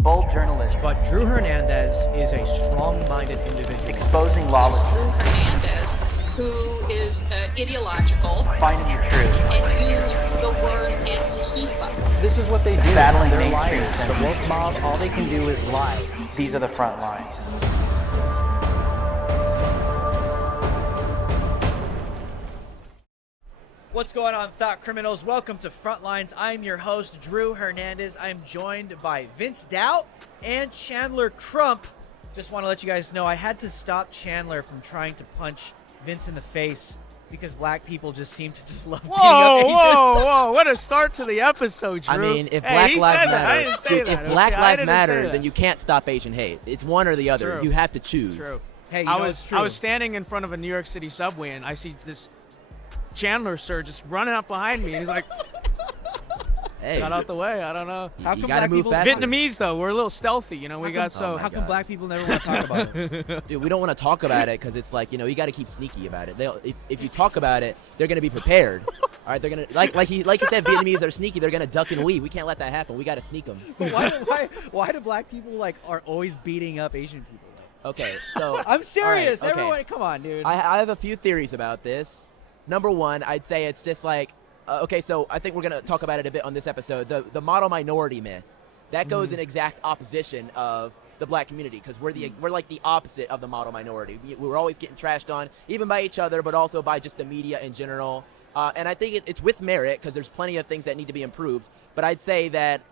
bold journalism, But Drew Hernandez is a strong-minded individual. exposing lawlessness, Hernandez, who is ideological, finding the truth, and use the word Antifa. This is what they do. battling They're mainstream liars. The woke mob, all they can do is lie. These are the front lines. What's going on, Thought Criminals? Welcome to Frontlines. I'm your host, Drew Hernandez. I'm joined by Vince Doubt and Chandler Crump. Just want to let you guys know I had to stop Chandler from trying to punch Vince in the face because black people just seem to just love beating up Asians. Whoa! What a start to the episode, Drew. I mean, if Hey, Black he Lives said that. I Matter, didn't say dude, that, if Black okay? I Lives didn't say Matter, that. then you can't stop Asian hate. It's one or the other. True. You have to choose. True. Hey, I was standing in front of a New York City subway and I see this Chandler sir just running up behind me. He's like, Hey, got out the way. I don't know. How you come gotta black move people- faster. Vietnamese though, we're a little stealthy. You know, we got so. How come God. black people never want to talk about it? Dude, we don't want to talk about it because it's like, you got to keep sneaky about it. If you talk about it, they're gonna be prepared. All right, they're gonna like he said, Vietnamese are sneaky. They're gonna duck and weave. We can't let that happen. We got to sneak them. But why do black people are always beating up Asian people? Okay, so I'm serious. all right, okay. Everyone, come on, dude. I have a few theories about this. Number one, I'd say it's just like, okay, so I think we're going to talk about it a bit on this episode. The model minority myth, that goes in exact opposition of the black community because we're like the opposite of the model minority. We're always getting trashed on, even by each other, but also by just the media in general. And I think it's with merit because there's plenty of things that need to be improved. But I'd say that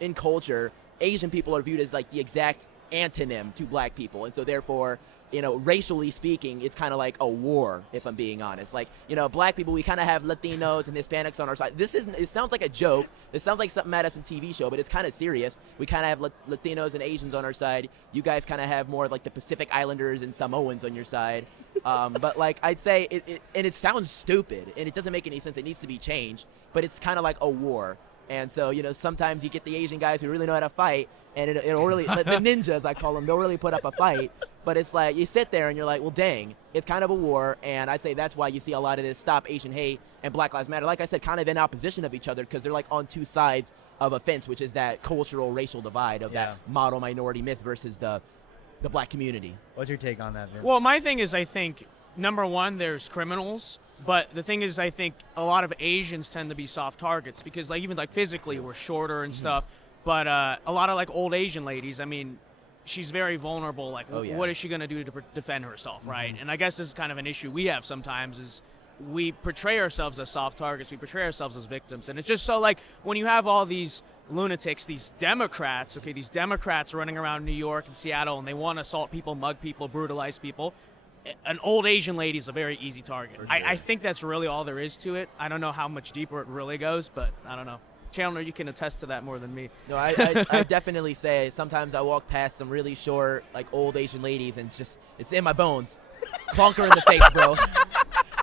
in culture, Asian people are viewed as like the exact antonym to black people, and so therefore, racially speaking, it's kind of like a war, if I'm being honest. Like, black people, we kind of have Latinos and Hispanics on our side. It sounds like a joke. This sounds like something out of some TV show, but it's kind of serious. We kind of have Latinos and Asians on our side. You guys kind of have more like the Pacific Islanders and Samoans on your side. But like, I'd say it sounds stupid and it doesn't make any sense. It needs to be changed, but it's kind of like a war. And so, sometimes you get the Asian guys who really know how to fight, and it'll really, the ninjas, I call them, they'll really put up a fight. But it's like, you sit there and you're like, well, dang, it's kind of a war. And I'd say that's why you see a lot of this Stop Asian Hate and Black Lives Matter, like I said, kind of in opposition of each other because they're like on two sides of a fence, which is that cultural racial divide of that model minority myth versus the black community. What's your take on that, Vince? Well, my thing is, I think number one, there's criminals. But the thing is, I think a lot of Asians tend to be soft targets because, like, even like physically, we're shorter and stuff. But a lot of like old Asian ladies, I mean, she's very vulnerable. Like, what is she gonna do to defend herself, right? And I guess this is kind of an issue we have sometimes is we portray ourselves as soft targets, we portray ourselves as victims, and it's just so like when you have all these lunatics, these Democrats running around New York and Seattle, and they want to assault people, mug people, brutalize people. An old Asian lady is a very easy target. Sure. I think that's really all there is to it. I don't know how much deeper it really goes, but I don't know. Chandler, you can attest to that more than me. No, I definitely say sometimes I walk past some really short, like old Asian ladies, and it's in my bones. Clunk her in the face, bro.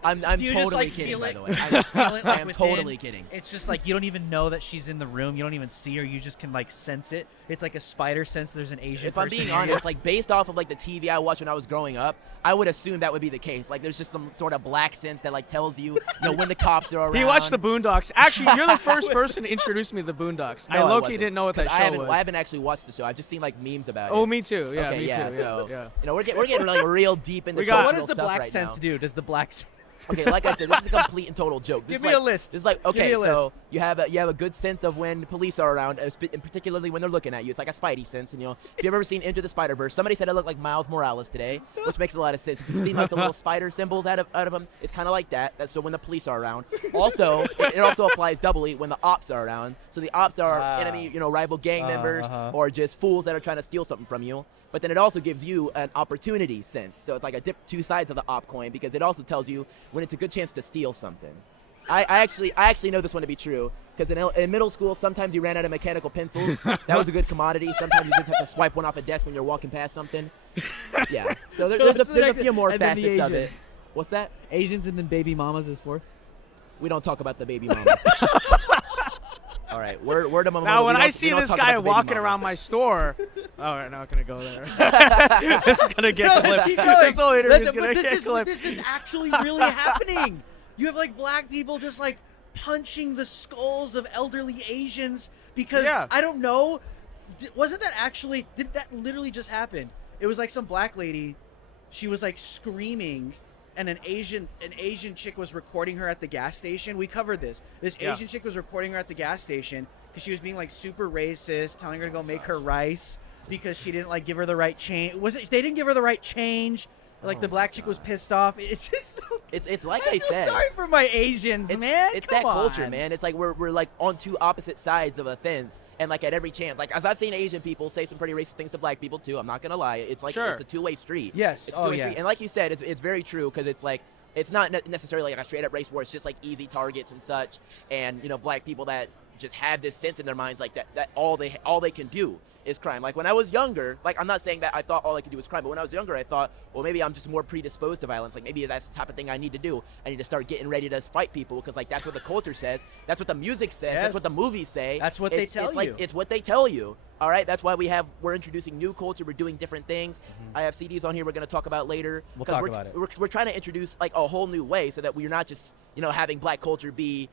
I'm totally kidding, by the way. I am totally kidding. It's just like you don't even know that she's in the room. You don't even see her. You just can like sense it. It's like a spider sense. There's an Asian If I'm person being here. honest, like based off of like the TV I watched when I was growing up, I would assume that would be the case. Like there's just some sort of black sense that like tells you, when the cops are around. He watched the Boondocks. Actually, you're the first person to introduce me to the Boondocks. No, I low-key wasn't, didn't know what that 'cause show was. I haven't actually watched the show. I've just seen like memes about it. Oh, me too. Yeah, okay, me yeah, too. So Yeah. we're getting like real deep into. So what cultural does the stuff black right sense now. do? Does the black Okay, like I said, this is a complete and total joke. This Give is me like, a list. This is like, Give me okay, a so list. you have a good sense of when police are around, and particularly when they're looking at you. It's like a spidey sense. And if you've ever seen Into the Spider-Verse, somebody said it looked like Miles Morales today, which makes a lot of sense. If you've seen like the little spider symbols out of him, it's kind of like that. That's so when the police are around. Also, it also applies doubly when the ops are around. So the ops are enemy, rival gang members or just fools that are trying to steal something from you. But then it also gives you an opportunity sense. So it's like two sides of the op coin because it also tells you when it's a good chance to steal something. I actually know this one to be true because in middle school, sometimes you ran out of mechanical pencils. That was a good commodity. Sometimes you just have to swipe one off a desk when you're walking past something. Yeah. So there's a few more facets of it. What's that? Asians and then baby mamas is fourth. We don't talk about the baby mamas. All right, word of my mother. Now, when we I don't see talk this about guy the baby walking mamas. around my store, all right, not gonna go there. This is gonna get clipped. Keep going. This whole interview is gonna But get clipped. this is actually really happening. You have like black people just like punching the skulls of elderly Asians because I don't know. wasn't that actually? Did that literally just happen? It was like some black lady. She was like screaming, and an Asian chick was recording her at the gas station. We covered this. This Asian chick was recording her at the gas station because she was being like super racist, telling her to go make her rice because she didn't like give her the right change. They didn't give her the right change. Like the black chick was pissed off. It's just so, It's like I I feel said. sorry for my Asians, man. It's Come that culture, on. man. It's like we're like on two opposite sides of a fence, and like at every chance, like as I've seen Asian people say some pretty racist things to black people too. I'm not gonna lie. It's like Sure. it's a two-way street. Yes. It's a Oh, two-way yes. street. And like you said, it's very true because it's like it's not necessarily like a straight up race war. It's just like easy targets and such, and black people that just have this sense in their minds like that all they can do is crime. Like when I was younger, like I'm not saying that I thought all I could do was crime, but when I was younger, I thought, well, maybe I'm just more predisposed to violence. Like maybe that's the type of thing I need to do. I need to start getting ready to fight people because like that's what the culture says. That's what the music says. Yes. That's what the movies say. That's what they tell it's like, you. It's what they tell you. All right, that's why we're introducing new culture. We're doing different things. I have CDs on here we're going to talk about later. We'll 'cause talk we're, about it. We're trying to introduce like a whole new way so that we're not just having black culture be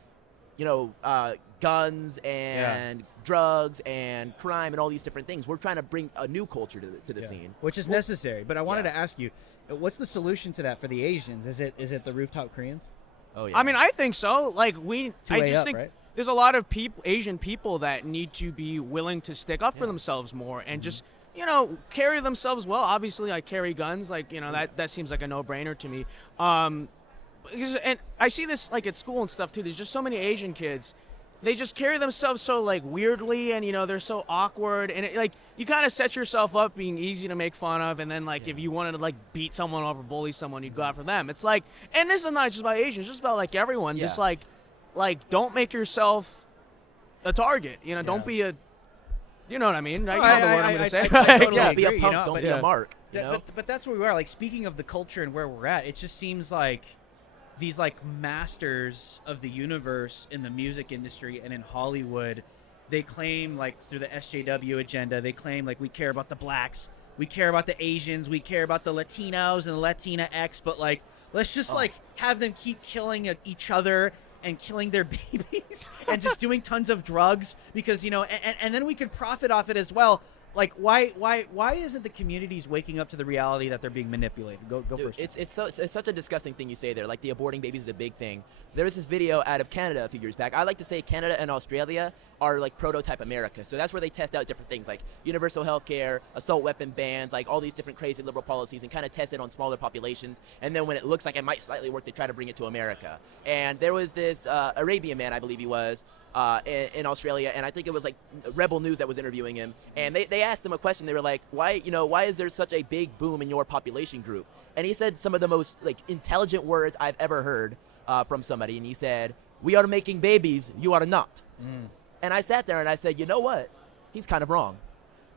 guns and drugs and crime and all these different things. We're trying to bring a new culture to the scene. Which is necessary. But I wanted yeah. to ask you, what's the solution to that for the Asians? Is it the rooftop Koreans? Oh yeah. I mean, I think so. Like I 2A just up, think right? there's a lot of Asian people that need to be willing to stick up for themselves more and just carry themselves well. Obviously, I carry guns. Like that seems like a no-brainer to me. And I see this like at school and stuff too. There's just so many Asian kids. They just carry themselves so like weirdly, and they're so awkward, and like you kind of set yourself up being easy to make fun of, and then like if you wanted to like beat someone up or bully someone, you'd go after them. It's like, and this is not just about Asians, it's just about like everyone. Yeah. Just like don't make yourself a target. Don't be a, you know what I mean? Right? No, You know the word I'm gonna say. I right? totally yeah, agree, be a punk, don't but- be a mark. But that's where we are. Like speaking of the culture and where we're at, it just seems like these like masters of the universe in the music industry and in Hollywood, they claim like through the SJW agenda, they claim like we care about the blacks, we care about the Asians, we care about the Latinos and the Latina X, but like let's just like have them keep killing each other and killing their babies and just doing tons of drugs because and then we could profit off it as well. Like why isn't the communities waking up to the reality that they're being manipulated? Go Dude, first. it's such a disgusting thing you say there. Like the aborting babies is a big thing. There was this video out of Canada a few years back. I like to say Canada and Australia are like prototype America. So that's where they test out different things like universal health care, assault weapon bans, like all these different crazy liberal policies and kind of test it on smaller populations. And then when it looks like it might slightly work, they try to bring it to America. And there was this Arabian man, I believe he was, in Australia, and I think it was like Rebel News that was interviewing him, and they asked him a question. They were like, why is there such a big boom in your population group? And he said some of the most like intelligent words I've ever heard from somebody, and he said, we are making babies, you are not. And I sat there and I said, you know what? He's kind of wrong.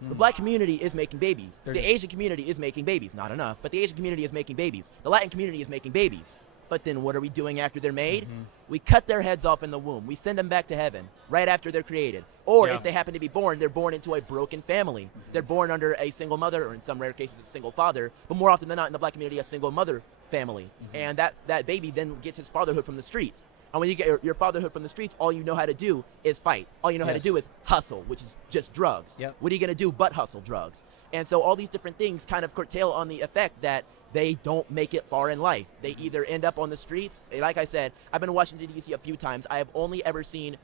The black community is making babies. The Asian community is making babies. Not enough, but the Asian community is making babies. The Latin community is making babies. But then what are we doing after they're made? We cut their heads off in the womb. We send them back to heaven right after they're created. Or if they happen to be born, they're born into a broken family. They're born under a single mother, or in some rare cases, a single father. But more often than not, in the black community, a single mother family. And that baby then gets his fatherhood from the streets. And when you get your fatherhood from the streets, all you know how to do is fight. All you know how to do is hustle, which is just drugs. Yep. What are you going to do but hustle drugs? And so all these different things kind of curtail on the effect that they don't make it far in life. They either end up on the streets. Like I said, I've been to Washington, D.C. a few times. I have only ever seen,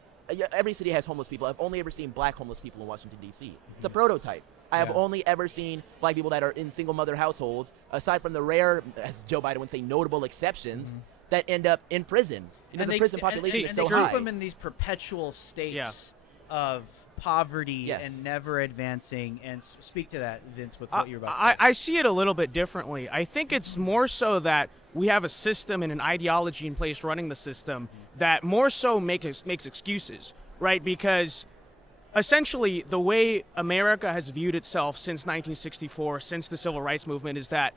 every city has homeless people. I've only ever seen black homeless people in Washington, D.C. It's a prototype. I have only ever seen black people that are in single mother households, aside from the rare, as Joe Biden would say, notable exceptions, that end up in prison. The prison population is so they high. keep them in these perpetual states of poverty and never advancing. And speak to that, Vince, with what you're about to say. I see it a little bit differently. I think it's more so that we have a system and an ideology in place running the system that more so makes excuses, right? Because essentially the way America has viewed itself since 1964, since the Civil Rights Movement, is that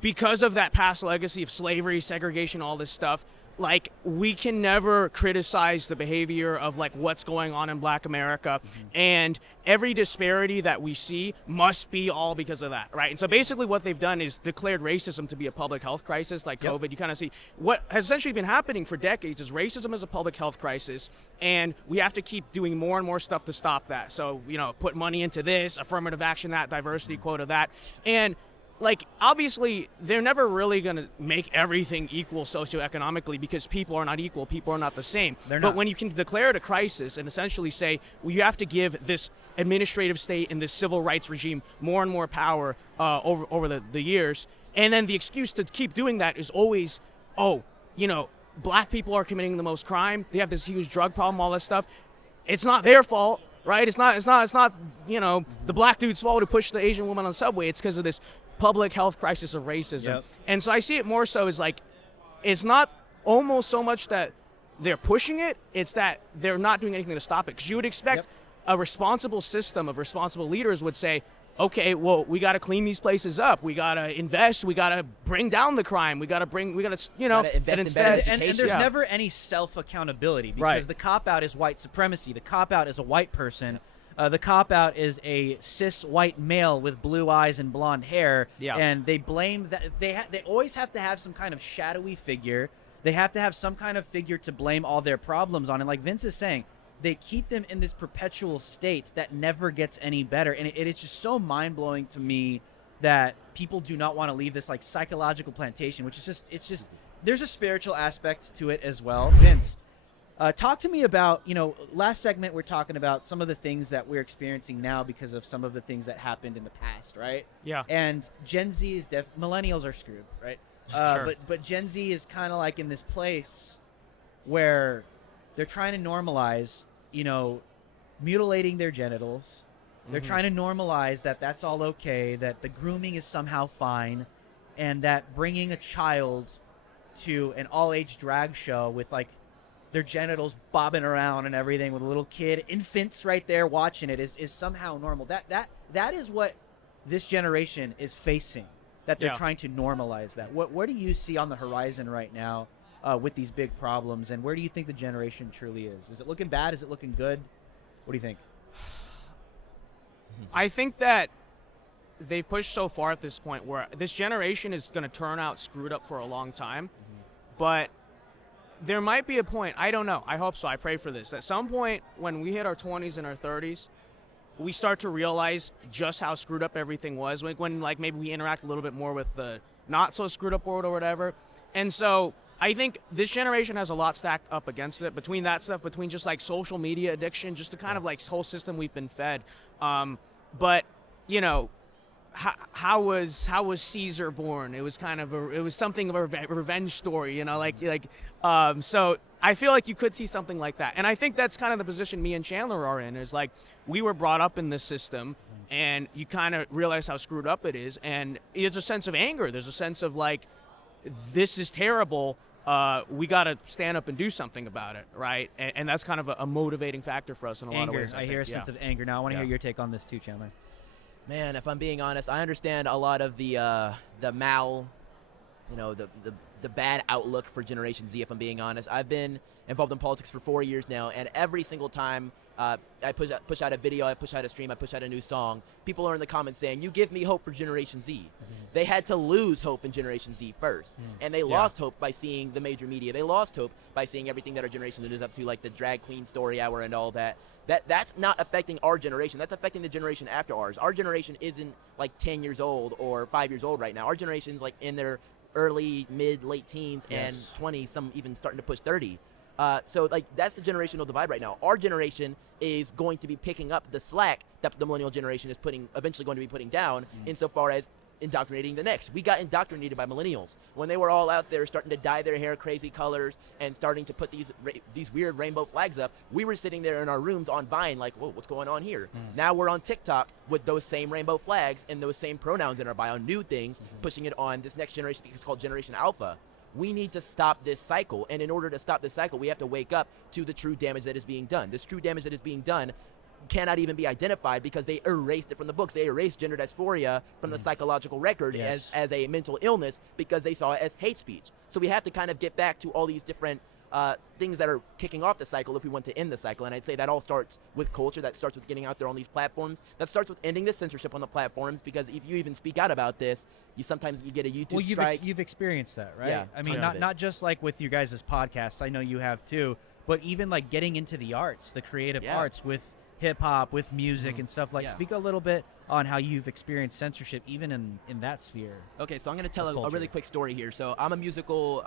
because of that past legacy of slavery, segregation, all this stuff, like we can never criticize the behavior of like what's going on in Black America, and every disparity that we see must be all because of that, right? And so basically what they've done is declared racism to be a public health crisis, like COVID. You kind of see what has essentially been happening for decades is racism is a public health crisis, and we have to keep doing more and more stuff to stop that. So, you know, put money into this, affirmative action, that, diversity quota, that, and like, obviously, they're never really going to make everything equal socioeconomically because people are not equal. People are not the same. But when you can declare it a crisis and essentially say, well, you have to give this administrative state and this civil rights regime more and more power over the years, and then the excuse to keep doing that is always, oh, you know, Black people are committing the most crime. They have this huge drug problem, all this stuff. It's not their fault. Right? It's not, you know, the Black dude's fault who pushed the Asian woman on the subway. It's because of this public health crisis of racism. And so I see it more so as like, it's not almost so much that they're pushing it, it's that they're not doing anything to stop it. Because you would expect a responsible system of responsible leaders would say, okay, well, we got to clean these places up. We got to invest. We got to bring down the crime. We got to, you know, invest and in better and there's education. never any self-accountability because the cop-out is white supremacy. The cop-out is a white person. The cop-out is a cis white male with blue eyes and blonde hair, and they blame that. They always have to have some kind of shadowy figure. They have to have some kind of figure to blame all their problems on. And like Vince is saying, they keep them in this perpetual state that never gets any better. And it's just so mind-blowing to me that people do not want to leave this like psychological plantation, which is just there's a spiritual aspect to it as well. Vince, talk to me about, you know, last segment we're talking about some of the things that we're experiencing now because of some of the things that happened in the past, right? Yeah. And Gen Z is millennials are screwed, right? Sure. But Gen Z is kind of like in this place where they're trying to normalize, you know, mutilating their genitals. They're trying to normalize that that's all okay, that the grooming is somehow fine, and that bringing a child to an all-age drag show with like their genitals bobbing around and everything with a little kid, infants right there watching it is somehow normal. That is what this generation is facing, that they're trying to normalize that. What do you see on the horizon right now with these big problems, and where do you think the generation truly is? Is it looking bad? Is it looking good? What do you think? I think that they've pushed so far at this point where this generation is going to turn out screwed up for a long time, but there might be a point, I don't know, I hope so, I pray for this, at some point when we hit our 20s and our 30s, we start to realize just how screwed up everything was, when like maybe we interact a little bit more with the not so screwed up world or whatever. And so I think this generation has a lot stacked up against it, between that stuff, between just like social media addiction, just the kind of like whole system we've been fed. But you know, how was Caesar born? It was kind of it was something of a revenge story, you know, so I feel like you could see something like that. And I think that's kind of the position me and Chandler are in, is like we were brought up in this system and you kind of realize how screwed up it is, and there's a sense of anger, there's a sense of like, this is terrible, we got to stand up and do something about it, right? And that's kind of a motivating factor for us in a lot of ways. I hear a sense of anger. Now I want to hear your take on this too, Chandler. Man, if I'm being honest, I understand a lot of the bad outlook for Generation Z, if I'm being honest. I've been involved in politics for 4 years now, and every single time I push out a video, I push out a stream, I push out a new song, people are in the comments saying, you give me hope for Generation Z. They had to lose hope in Generation Z first, and they lost hope by seeing the major media. They lost hope by seeing everything that our generation is up to, like the drag queen story hour and all that. That's not affecting our generation. That's affecting the generation after ours. Our generation isn't like 10 years old or 5 years old right now. Our generation's like in their early, mid, late teens and 20, some even starting to push 30. So like that's the generational divide right now. Our generation is going to be picking up the slack that the millennial generation is eventually going to be putting down insofar as indoctrinating the next. We got indoctrinated by millennials when they were all out there starting to dye their hair crazy colors and starting to put these weird rainbow flags up. We were sitting there in our rooms on Vine like, whoa, what's going on here? Now we're on TikTok with those same rainbow flags and those same pronouns in our bio, new things, pushing it on this next generation. I think it's called Generation Alpha. We need to stop this cycle, and in order to stop this cycle, we have to wake up to the true damage that is being done. This true damage that is being done cannot even be identified because they erased it from the books. They erased gender dysphoria from the psychological record Yes. as a mental illness because they saw it as hate speech. So we have to kind of get back to all these different things that are kicking off the cycle if we want to end the cycle. And I'd say that all starts with culture. That starts with getting out there on these platforms. That starts with ending the censorship on the platforms, because if you even speak out about this, sometimes you get a YouTube strike. You've experienced that, right? Yeah, I mean, tons of it. not just like with you guys' podcasts. I know you have too, but even like getting into the arts, the creative Yeah. arts with hip hop, with music and stuff like. Yeah. Speak a little bit on how you've experienced censorship even in that sphere. Okay, so I'm gonna tell Of a really culture. quick story here. So I'm a musical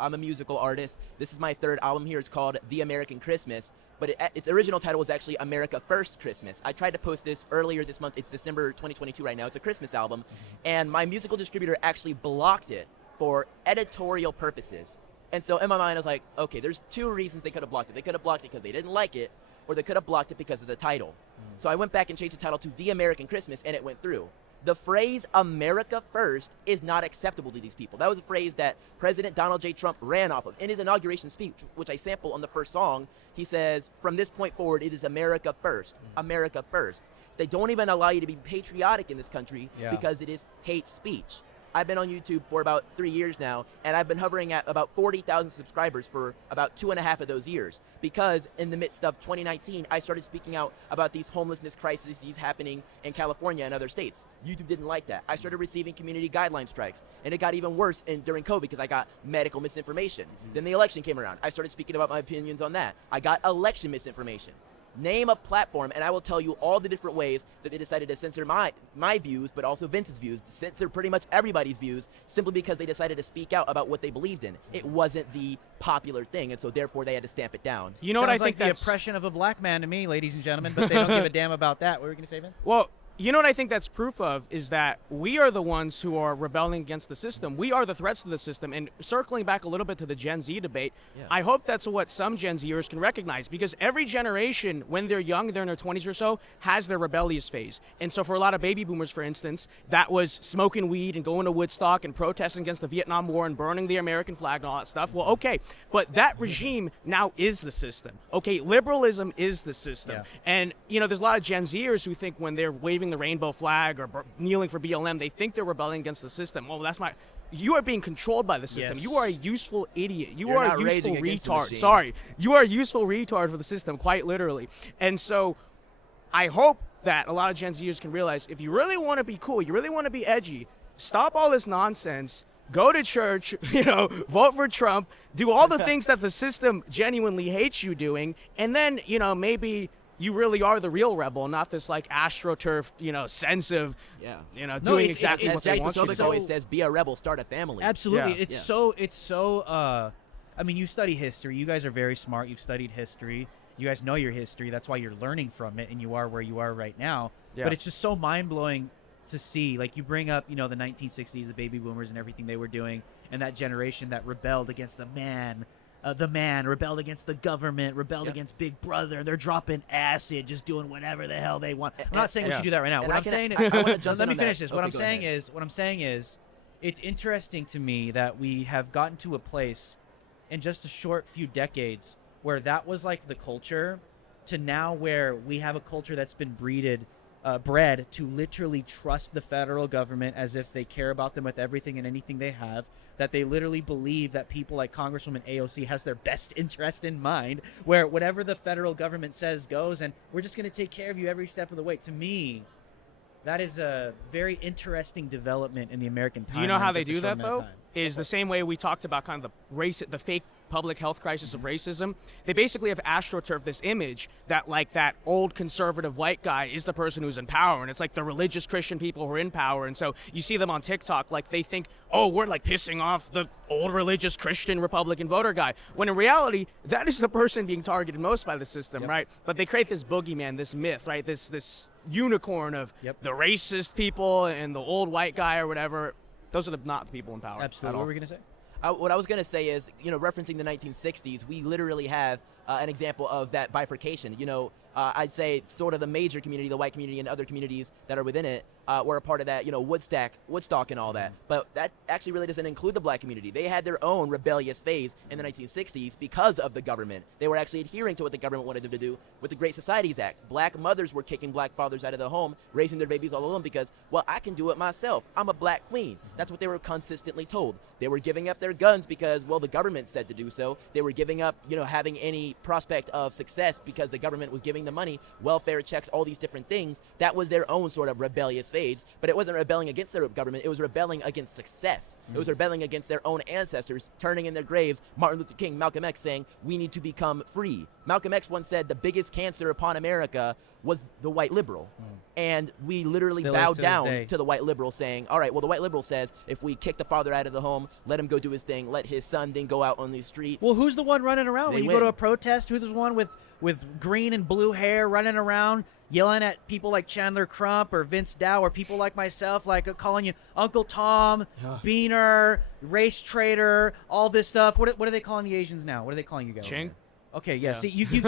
artist. This is my third album here. It's called The American Christmas, but its original title was actually America First Christmas. I tried to post this earlier this month. It's December 2022 right now. It's a Christmas album, and my musical distributor actually blocked it for editorial purposes. And so in my mind, I was like, okay, there's two reasons they could have blocked it. They could have blocked it because they didn't like it, or they could have blocked it because of the title. So I went back and changed the title to The American Christmas, and it went through. The phrase America First is not acceptable to these people. That was a phrase that President Donald J. Trump ran off of. In his inauguration speech, which I sample on the first song, he says, from this point forward, it is America First. America First. They don't even allow you to be patriotic in this country because it is hate speech. I've been on YouTube for about 3 years now, and I've been hovering at about 40,000 subscribers for about 2.5 of those years, because in the midst of 2019, I started speaking out about these homelessness crises happening in California and other states. YouTube didn't like that. I started receiving community guideline strikes, and it got even worse during COVID because I got medical misinformation. Then the election came around. I started speaking about my opinions on that. I got election misinformation. Name a platform, and I will tell you all the different ways that they decided to censor my views, but also Vince's views, to censor pretty much everybody's views, simply because they decided to speak out about what they believed in. It wasn't the popular thing, and so therefore they had to stamp it down. You know what I Sounds like think the that's oppression of a black man to me, ladies and gentlemen, but they don't give a damn about that. What were you going to say, Vince? Well, you know what I think that's proof of is that we are the ones who are rebelling against the system. We are the threats to the system. And circling back a little bit to the Gen Z debate, I hope that's what some Gen Zers can recognize, because every generation, when they're young, they're in their 20s or so, has their rebellious phase. And so for a lot of baby boomers, for instance, that was smoking weed and going to Woodstock and protesting against the Vietnam War and burning the American flag and all that stuff. Well, okay, but that regime now is the system. Okay, liberalism is the system. Yeah. And, you know, there's a lot of Gen Zers who think when they're waving the rainbow flag or kneeling for BLM, they think they're rebelling against the system. Well, you are being controlled by the system. Yes. You are a useful idiot. You're are not a useful raging against the retard. machine. Sorry. You are a useful retard for the system, quite literally. And so I hope that a lot of Gen Zers can realize, if you really want to be cool, you really want to be edgy, stop all this nonsense, go to church, vote for Trump, do all the things that the system genuinely hates you doing, and then, maybe you really are the real rebel, not this like astroturf, sense of, doing exactly As what they Jack want you to Posobiec do. always says, be a rebel, start a family. Absolutely. Yeah. It's so I mean, you study history. You guys are very smart. You've studied history. You guys know your history. That's why you're learning from it, and you are where you are right now. Yeah. But it's just so mind-blowing to see. Like, you bring up, the 1960s, the baby boomers and everything they were doing, and that generation that rebelled against the man, rebelled against the government, rebelled against Big Brother. They're dropping acid, just doing whatever the hell they want. I'm not saying we should do that right now. And What I I'm can- saying, I wanna jump let in me on finish that. this. What Okay, I'm go saying ahead. is, it's interesting to me that we have gotten to a place in just a short few decades where that was like the culture, to now where we have a culture that's been bred to literally trust the federal government as if they care about them with everything and anything they have, that they literally believe that people like Congresswoman AOC has their best interest in mind, where whatever the federal government says goes, and we're just going to take care of you every step of the way. To me, that is a very interesting development in the American timeline. Do you know how they just a do short that, amount of though? time. Is the same way we talked about kind of the fake public health crisis of racism. They basically have astroturfed this image that like that old conservative white guy is the person who's in power, and it's like the religious Christian people who are in power. And so you see them on TikTok, like they think, oh, we're like pissing off the old religious Christian Republican voter guy, when in reality that is the person being targeted most by the system, right? But they create this boogeyman, this myth, right? This unicorn of the racist people and the old white guy or whatever. Those are not the people in power. Absolutely. What were we going to say? What I was going to say is, referencing the 1960s, we literally have an example of that bifurcation. You know, I'd say sort of the major community, the white community, and other communities that are within it were a part of that, you know, Woodstock and all that. But that actually really doesn't include the black community. They had their own rebellious phase in the 1960s because of the government. They were actually adhering to what the government wanted them to do with the Great Societies Act. Black mothers were kicking black fathers out of the home, raising their babies all alone because, well, I can do it myself. I'm a black queen. That's what they were consistently told. They were giving up their guns because, well, the government said to do so. They were giving up, you know, having any prospect of success because the government was giving them money, welfare checks, all these different things. That was their own sort of rebellious phase. But it wasn't rebelling against their government. It was rebelling against success. It was rebelling against their own ancestors, turning in their graves. Martin Luther King, Malcolm X saying, we need to become free. Malcolm X once said the biggest cancer upon America was the white liberal. And we literally Still bowed is to this down day. to the white liberal saying, all right, well, the white liberal says if we kick the father out of the home, let him go do his thing, let his son then go out on these streets. Well, who's the one running around They when you go to win. a protest? Who's the one with green and blue hair running around yelling at people like Chandler Crump or Vince Dow or people like myself, like calling you Uncle Tom, Beaner, race traitor, all this stuff? What are they calling the Asians now? What are they calling you guys? Ching. Okay, yeah. Yeah. See, you hear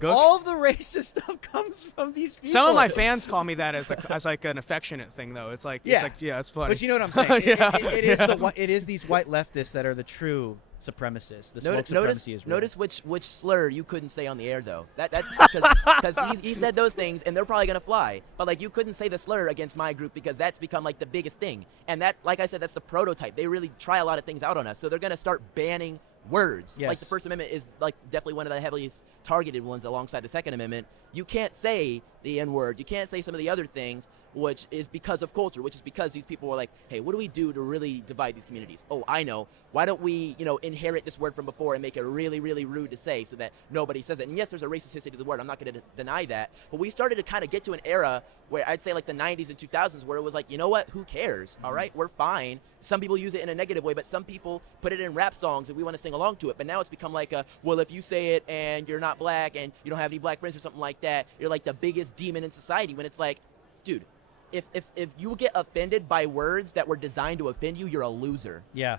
Gook. all of the racist stuff comes from these people. Some of my fans call me that as like an affectionate thing, though. It's like, Yeah. it's funny. But you know what I'm saying? Yeah. It is these white leftists that are the true supremacists. The woke Notice, supremacy is real. notice which slur you couldn't say on the air though. That's because he said those things and they're probably gonna fly. But like you couldn't say the slur against my group because that's become like the biggest thing. And that, like I said, that's the prototype. They really try a lot of things out on us. So they're gonna start banning words. Yes. Like the First Amendment is like definitely one of the heaviest targeted ones alongside the Second Amendment. You can't say the N-word. You can't say some of the other things, which is because of culture, which is because these people were like, hey, what do we do to really divide these communities? Oh, I know. Why don't we, you know, inherit this word from before and make it really, really rude to say so that nobody says it? And yes, there's a racist history to the word. I'm not going to deny that. But we started to kind of get to an era where I'd say like the 90s and 2000s where it was like, you know what? Who cares? All right, we're fine. Some people use it in a negative way, but some people put it in rap songs and we want to sing along to it. But now it's become like a, well, if you say it and you're not black and you don't have any black friends or something like that, you're like the biggest demon in society. When it's like, dude, if you get offended by words that were designed to offend you, you're a loser. Yeah.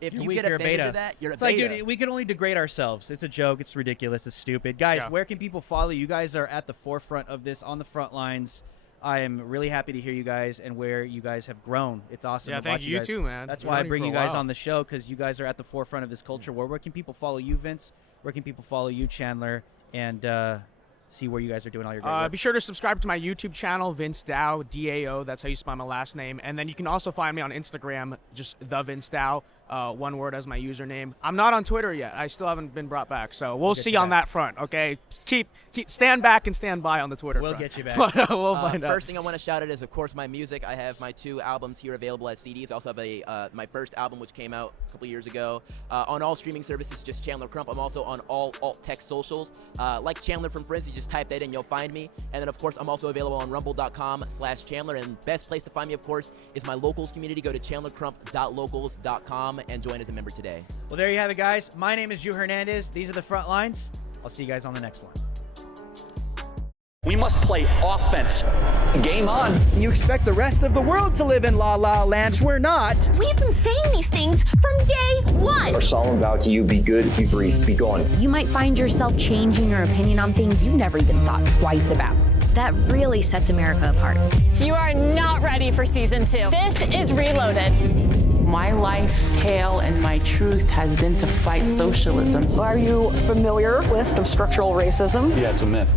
If You're you weak, get you're a offended beta. to that, you're a It's like, beta. dude, we can only degrade ourselves. It's a joke. It's ridiculous. It's stupid. Guys, Yeah. where can people follow you? You guys are at the forefront of this, on the front lines. I am really happy to hear you guys and where you guys have grown. It's awesome Yeah, to thank watch you guys. too, man. That's Been why I running bring for you a guys while. on the show, because you guys are at the forefront of this culture war. Where can people follow you, Vince? Where can people follow you, Chandler? And see where you guys are doing all your great work. Be sure to subscribe to my YouTube channel, Vince Dow, D-A-O. That's how you spell my last name. And then you can also find me on Instagram, just the Vince Dow, one word as my username. I'm not on Twitter yet. I still haven't been brought back. So we'll get see you on back. that front, okay? Keep stand back and stand by on the Twitter We'll front. get you back. But, we'll find out. First thing I want to shout out is, of course, my music. I have my 2 albums here available as CDs. I also have my first album, which came out a couple years ago. On all streaming services, just Chandler Crump. I'm also on all alt-tech socials. Like Chandler from Friends, you just type that in, you'll find me. And then, of course, I'm also available on rumble.com/Chandler. And best place to find me, of course, is my locals community. Go to chandlercrump.locals.com and join as a member today. Well, there you have it, guys. My name is Drew Hernandez. These are the front lines. I'll see you guys on the next one. We must play offense. Game on. You expect the rest of the world to live in La La Land. We're not. We've been saying these things from day one. Our solemn vow to you: be good, be brief, be gone. You might find yourself changing your opinion on things you've never even thought twice about. That really sets America apart. You are not ready for season 2. This is Reloaded. My life, tale, and my truth has been to fight socialism. Are you familiar with structural racism? Yeah, it's a myth.